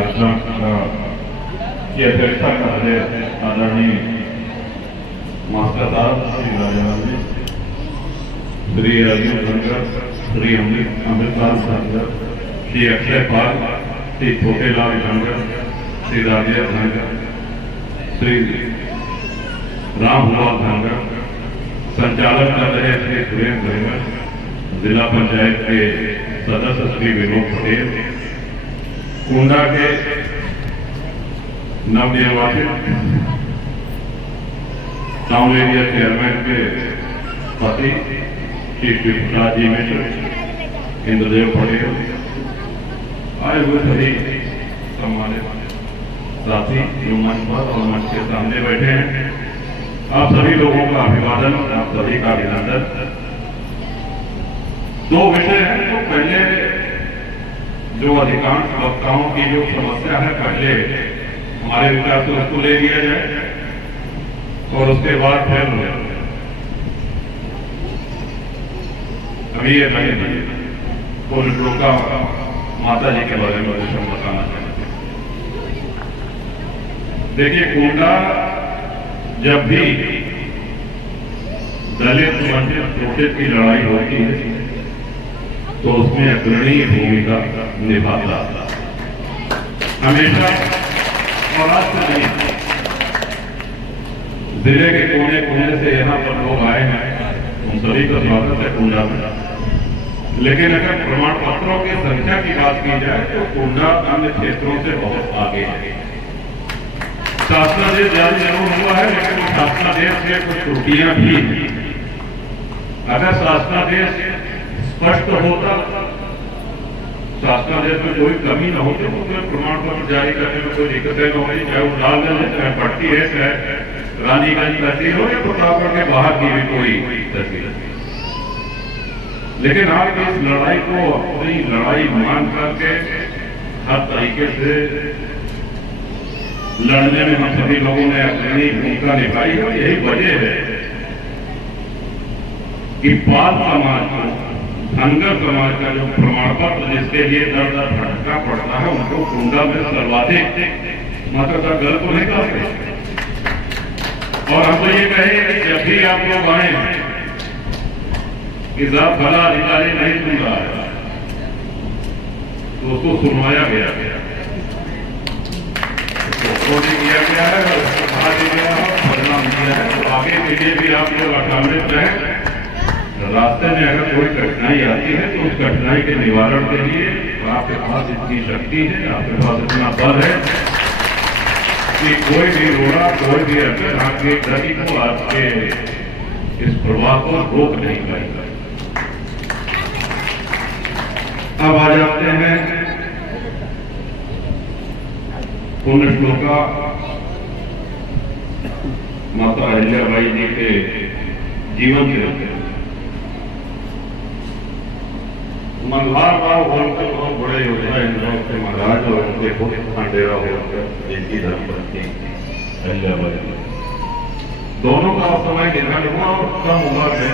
कार्यक्रम की अध्यक्षता कर रहे आदरणीय मास्टर साहब श्री राजाराम जी, श्री राजीव धनगर, श्री अमृतपाल धनगर, श्री अक्षय पाल, श्री छोटेलाल धनगर, श्री राजेश धनगर, श्री रामलाल धनगर, संचालक कर रहे श्री सुरेंद्र धनगर, जिला पंचायत के सदस्य श्री विनोद पटेल, कुंडा के नवनिर्वाचित टाउन एरिया चेयरमैन के पति श्री शिवप्रसाद जी मिश्र, इंद्रदेव पटेल, आए हुए सभी सम्मानित साथी जो मंच पर और मंच के सामने बैठे हैं, आप सभी लोगों का अभिवादन, आप सभी का अभिनंदन। दो विषय हैं। तो पहले जो अधिकांश वक्ताओं की जो समस्या है, पहले हमारे विचार से उसको ले लिया जाए और उसके बाद फिर अभी ये नहीं कुछ लोग का माता जी के बारे में कुछ हम बताना चाहते हैं। देखिए, कुंडा जब भी दलित वंचित शोषित की लड़ाई होती है तो उसमें अग्रणी भूमिका निभाता हमेशा। और आज से नहीं, जिले के कोने कोने से यहाँ पर लोग आए हैं, उन सभी का स्वागत है कुंडा में। लेकिन अगर प्रमाण पत्रों की संख्या की बात की जाए तो कुंडा अन्य क्षेत्रों से बहुत आगे है। शासनादेश जारी जरूर हुआ है, लेकिन शासनादेश में कुछ त्रुटियां भी हैं। अगर शासनादेश स्पष्ट होता, शासनादेश में कोई कमी न होती तो कोई प्रमाण पत्र जारी करने में कोई दिक्कतें न होती, चाहे वो लाल है, चाहे पट्टी है, चाहे रानीगंज तहसील हो या प्रतापगढ़ के बाहर की भी कोई तहसील। लेकिन आप इस लड़ाई को अपनी लड़ाई मान करके हर तरीके से लड़ने में हम सभी लोगों ने अपनी भूमिका निभाई है। यही वजह है कि पाल समाज को, धनगर समाज का जो प्रमाण पत्र जिसके लिए दर दर भटकना पड़ता है, उनको कुंडा में सर्वाधिक मात्रा गल को नहीं करते। और हम तो ये कहें कि जब भी आप लोग आए कि साहब भला अधिकारी नहीं सुन रहा है तो उसको सुनवाया गया, किया गया है और कहा गया है, बदनाम किया है। तो आगे के लिए भी आप लोग असामित रहें। रास्ते में अगर कोई कठिनाई आती है तो उस कठिनाई के निवारण के लिए आपके पास इतनी शक्ति है, आपके पास इतना बल है कि कोई भी रोड़ा, कोई भी अगर आपके गति को, आपके इस प्रवाह को रोक नहीं पाएगा। अब आ जाते हैं पुण्य श्लोका माता अहिल्याबाई जी के जीवन चरित्र। मल्हार राव होलकर बहुत बड़े योद्धा इंद्राव के महाराज और उनके पुत्र खंडेराव होलकर जिनकी धर्मपत्नी अहिल्याबाई, दोनों का उस समय निधन हुआ और कम उम्र में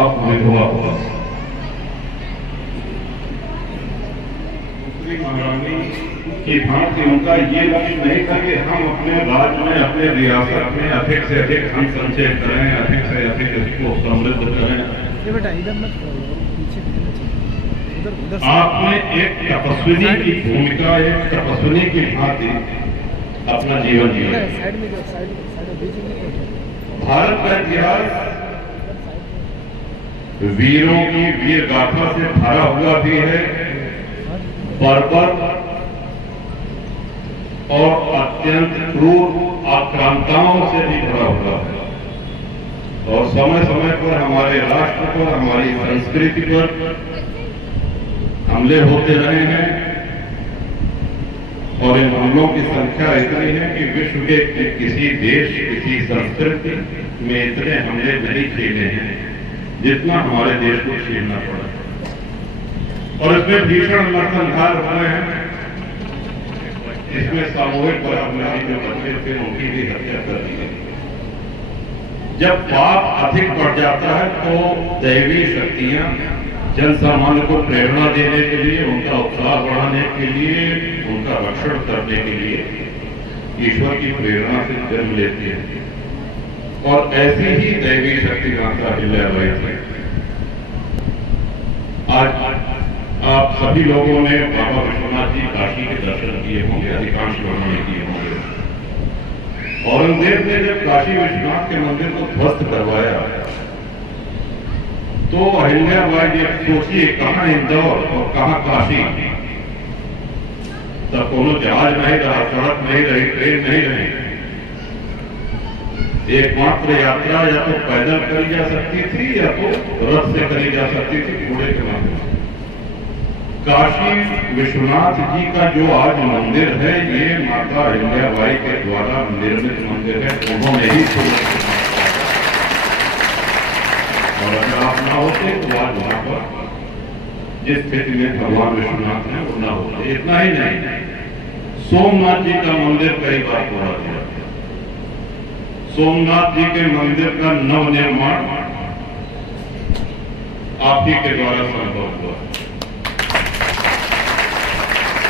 आप विधवा हुआ। दूसरी महारानी की भांति उनका ये लक्ष्य नहीं था कि हम अपने राज्य में, अपने रियासत में अधिक से अधिक धन संचय करें, अधिक से अधिक इसको समृद्ध करें। आपने एक तपस्विनी की भूमिका, एक तपस्विनी की भांति अपना जीवन जिया। भारत का इतिहास वीरों की वीर गाथा से भरा हुआ भी है, बर्बर और अत्यंत क्रूर आक्रांताओं से भी भरा हुआ है। और समय समय पर हमारे राष्ट्र पर, हमारी संस्कृति पर हमले होते रहे हैं और इन हमलों की संख्या इतनी है कि विश्व के किसी देश, किसी संस्कृति में इतने हमले नहीं झेले हैं जितना हमारे देश को झेलना पड़ा। और इसमें भीषण नरसंहार हुए हैं। इसमें सामूहिक बराबरी जो बच्चे थे उनकी भी हत्या कर दी गई। जब पाप अधिक बढ़ जाता है तो दैवीय शक्तियां जन सामान्य को प्रेरणा देने के लिए, उनका उत्साह बढ़ाने के लिए, उनका रक्षण करने के लिए ईश्वर की प्रेरणा से जन्म लेती है। और ऐसी ही दैवी शक्ति माता अहिल्याबाई थी। आज आप सभी लोगों ने बाबा विश्वनाथ जी काशी के दर्शन किए होंगे, अधिकांश लोगों ने किए होंगे। औरंगजेब ने जब काशी विश्वनाथ के मंदिर को ध्वस्त करवाया तो अहिल्याबाई जी सोचिए, कहां इंदौर और कहां काशी, तब कोनो जहाज नहीं रहा, सड़क नहीं रही, ट्रेन नहीं रही। एकमात्र यात्रा या तो पैदल करी जा सकती थी या तो रथ से करी जा सकती थी, घोड़े के माध्यम से। काशी विश्वनाथ जी का जो आज मंदिर है, ये माता अहिल्याबाई के द्वारा निर्मित मंदिर है, उन्होंने ही शुरू। और अगर आप ना होते तो आज वहां पर जिस स्थिति में भगवान विश्वनाथ ने वो ना होते। इतना ही नहीं, सोमनाथ जी का मंदिर कई बार तोड़ा गया। सोमनाथ जी के मंदिर का नवनिर्माण आप ही के द्वारा संभव हुआ।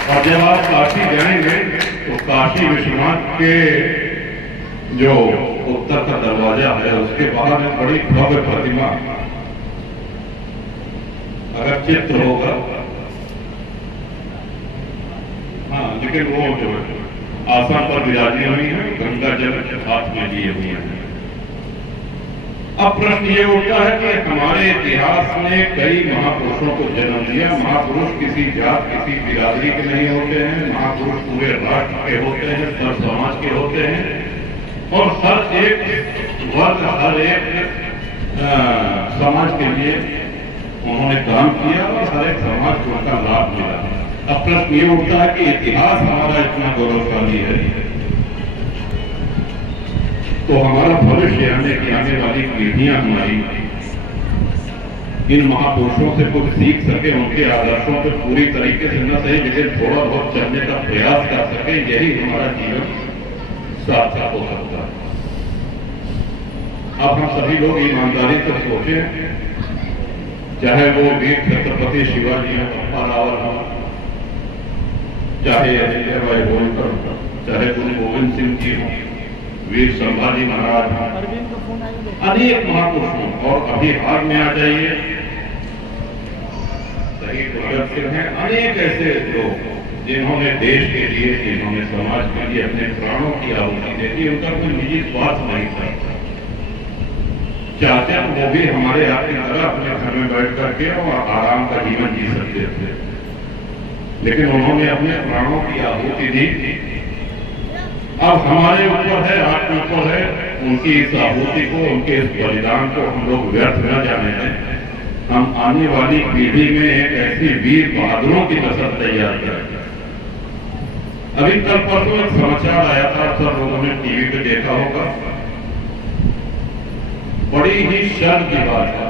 और जब आप काशी जाएंगे तो काशी विश्वनाथ के जो उत्तर का दरवाजा है, उसके बाहर एक बड़ी भव्य प्रतिमा, अगर चित्र होगा, हाँ, लेकिन वो जो आसन पर विराजी हुई है, गंगा जल हाथ में लिए हुए हैं। अब प्रश्न ये उठता है कि हमारे इतिहास ने कई महापुरुषों को जन्म दिया। महापुरुष किसी जात, किसी बिरादरी के नहीं होते हैं, महापुरुष पूरे राष्ट्र के होते हैं, सब समाज के होते हैं। और हर एक वर्ग, हर एक समाज के लिए उन्होंने काम किया और हर एक समाज को उनका लाभ मिला। अब प्रश्न ये उठता है कि इतिहास हमारा इतना गौरवशाली है तो हमारा भविष्य, आने वाली पीढ़ियां हमारी इन महापुरुषों से कुछ सीख सके, उनके आदर्शों पर पूरी तरीके से न सही लेकिन थोड़ा बहुत चलने का प्रयास कर सके, यही हमारा जीवन सार्थक हो सकता है। अब हम सभी लोग ईमानदारी से सोचें, चाहे वो वीर छत्रपति शिवाजी हो, रावल हो, चाहे अहिल्याबाई होलकर, चाहे गुरु गोविंद सिंह जी हो, वीर संभाजी महाराज हो, अनेक महापुरुषों। और अभी हार में आ जाइए, शहीद भगत सिंह हैं, अनेक ऐसे लोग जिन्होंने देश के लिए, जिन्होंने समाज के लिए अपने प्राणों की आहुति दे दी। उनका कोई निजी स्वार्थ नहीं था। चाहते हैं वो भी हमारे आपकी तरह अपने घर में बैठ करके और आराम का जीवन जी सकते थे, लेकिन उन्होंने अपने प्राणों की आहुति दी। अब हमारे ऊपर है, आपके ऊपर है, उनकी इस आहुति को, उनके इस बलिदान को हम लोग व्यर्थ न जाने दें। हम आने वाली पीढ़ी में एक ऐसी वीर बहादुरों की नस्ल तैयार करें। अभी कल परसों एक समाचार आया था, सब लोगों ने टीवी पे देखा होगा, बड़ी ही शर्म की बात है।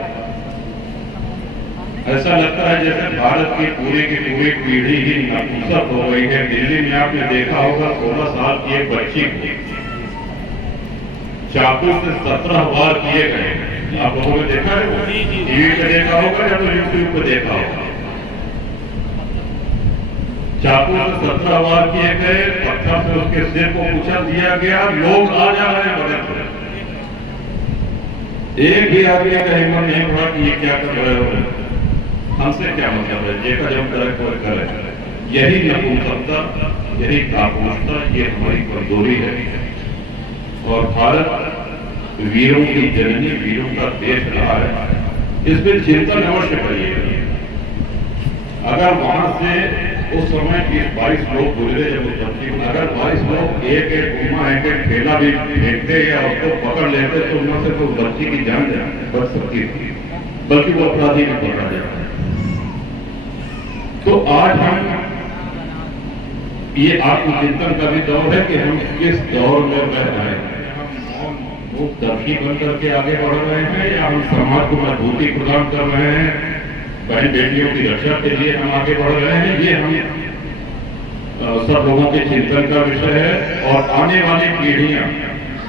ऐसा लगता है जैसे भारत की पूरी पीढ़ी ही नपुंसक हो गई है। दिल्ली में आपने देखा होगा 16 साल की एक बच्ची को चाकू से 17 वार किए गए। आप लोगों ने देखा है, टीवी पे देखा होगा या तो यूट्यूब पे देखा होगा। चाकू से 17 वार किए गए, पत्थर से उसके सिर को कुचल दिया गया। लोग आ जा रहे हैं बगल से, एक भी आदमी का हिम्मत नहीं पड़ा कि ये क्या कर रहे हो, हमसे क्या मतलब है, ये का जब करे। यही नपुंसकता, यही कापुरुषता, ये हमारी कमजोरी है। और भारत वीरों की जननी, वीरों का देश रहा है, इस पर चिंतन अवश्य करिए। अगर वहां से उस समय 20-22 लोग गुजरे जब बच्ची, अगर 22 लोग एक गुम्मा, एक ठेला भी फेंकते या उसको पकड़ लेते तो उनमें से तो बच्ची की जान बच सकती थी, बल्कि वो अपराधी भी पकड़ा जाता है। तो आज हम ये आत्मचिंतन का भी दौर है कि हम किस दौर में रह रहे हैं। वो दर्शी बन करके आगे बढ़ रहे हैं या हम समाज को मजबूती प्रदान कर रहे हैं, बहन बेटियों की रक्षा के लिए हम आगे बढ़ रहे हैं। ये हम सब लोगों के चिंतन का विषय है। और आने वाली पीढ़ियां,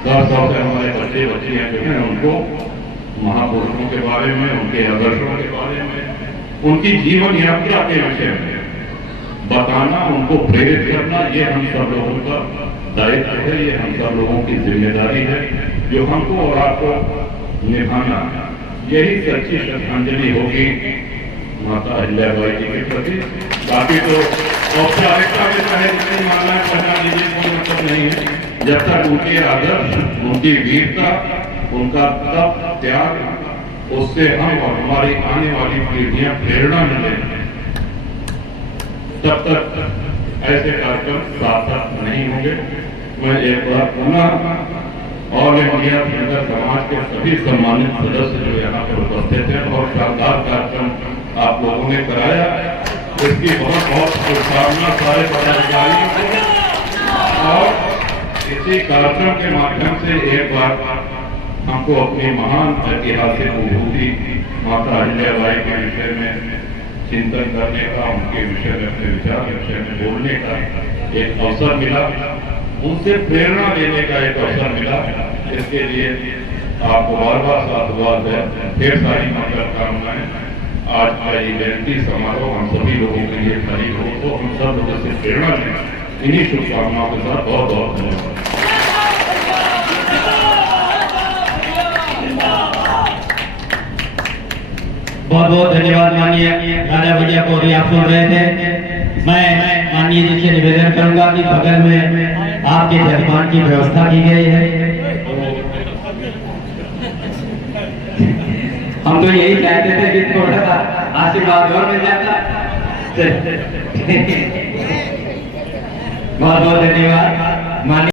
10 से हमारे बच्चे बच्चियां जो हैं, उनको महापुरुषों के बारे में, उनके आदर्शों के बारे में, उनकी जीवन यात्रा के विषय में बताना, उनको प्रेरित करना, ये हम सब लोगों का दायित्व है, ये हम सब लोगों की जिम्मेदारी है, जो हमको और आपको निभाना। यही सच्ची श्रद्धांजलि होगी माता अहिल्याबाई जी के प्रति। बाकी तो औपचारिकता में चाहे जितनी मालाएं पहना लीजिए, कोई मतलब नहीं है, जब तक उनके आदर्श, उनकी वीरता, उनका तप त्याग, उससे हम और हमारी आने वाली पीढ़ियां प्रेरणा मिलें, तब तक ऐसे कार्यक्रम सार्थक नहीं होंगे। मैं एक बार पुनः ऑल इंडिया धनगर समाज के सभी सम्मानित सदस्य जो यहाँ पर उपस्थित हैं, और शानदार कार्यक्रम आप लोगों ने कराया, इसकी बहुत बहुत शुभकामना सारे पदाधिकारियों को। और इसी कार्यक्रम के माध्यम से एक बार हमको अपनी महान ऐतिहासिक अनुभूति माता अहिल्याबाई के विषय में चिंतन करने का, उनके विषय में अपने विचार के विषय में बोलने का एक अवसर मिला, उनसे प्रेरणा लेने का एक अवसर मिला। इसके लिए आपको बार बार साधुवाद है, ढेर सारी मंगल कामनाएं। आज का ये जयंती समारोह हम सभी लोगों के लिए खाली हो, तो हम सब लोगों से प्रेरणा लें। इन्हीं शुभकामनाओं के साथ बहुत बहुत धन्यवाद। बहुत बहुत धन्यवाद माननीय राजा भैया को भी आप सुन रहे थे। मैं माननीय जी से निवेदन करूंगा कि बगल में आपके जलपान की व्यवस्था की गई है। हम तो यही कहते थे कि थोड़ा सा आशीर्वाद और मिल जाता। बहुत बहुत धन्यवाद माननीय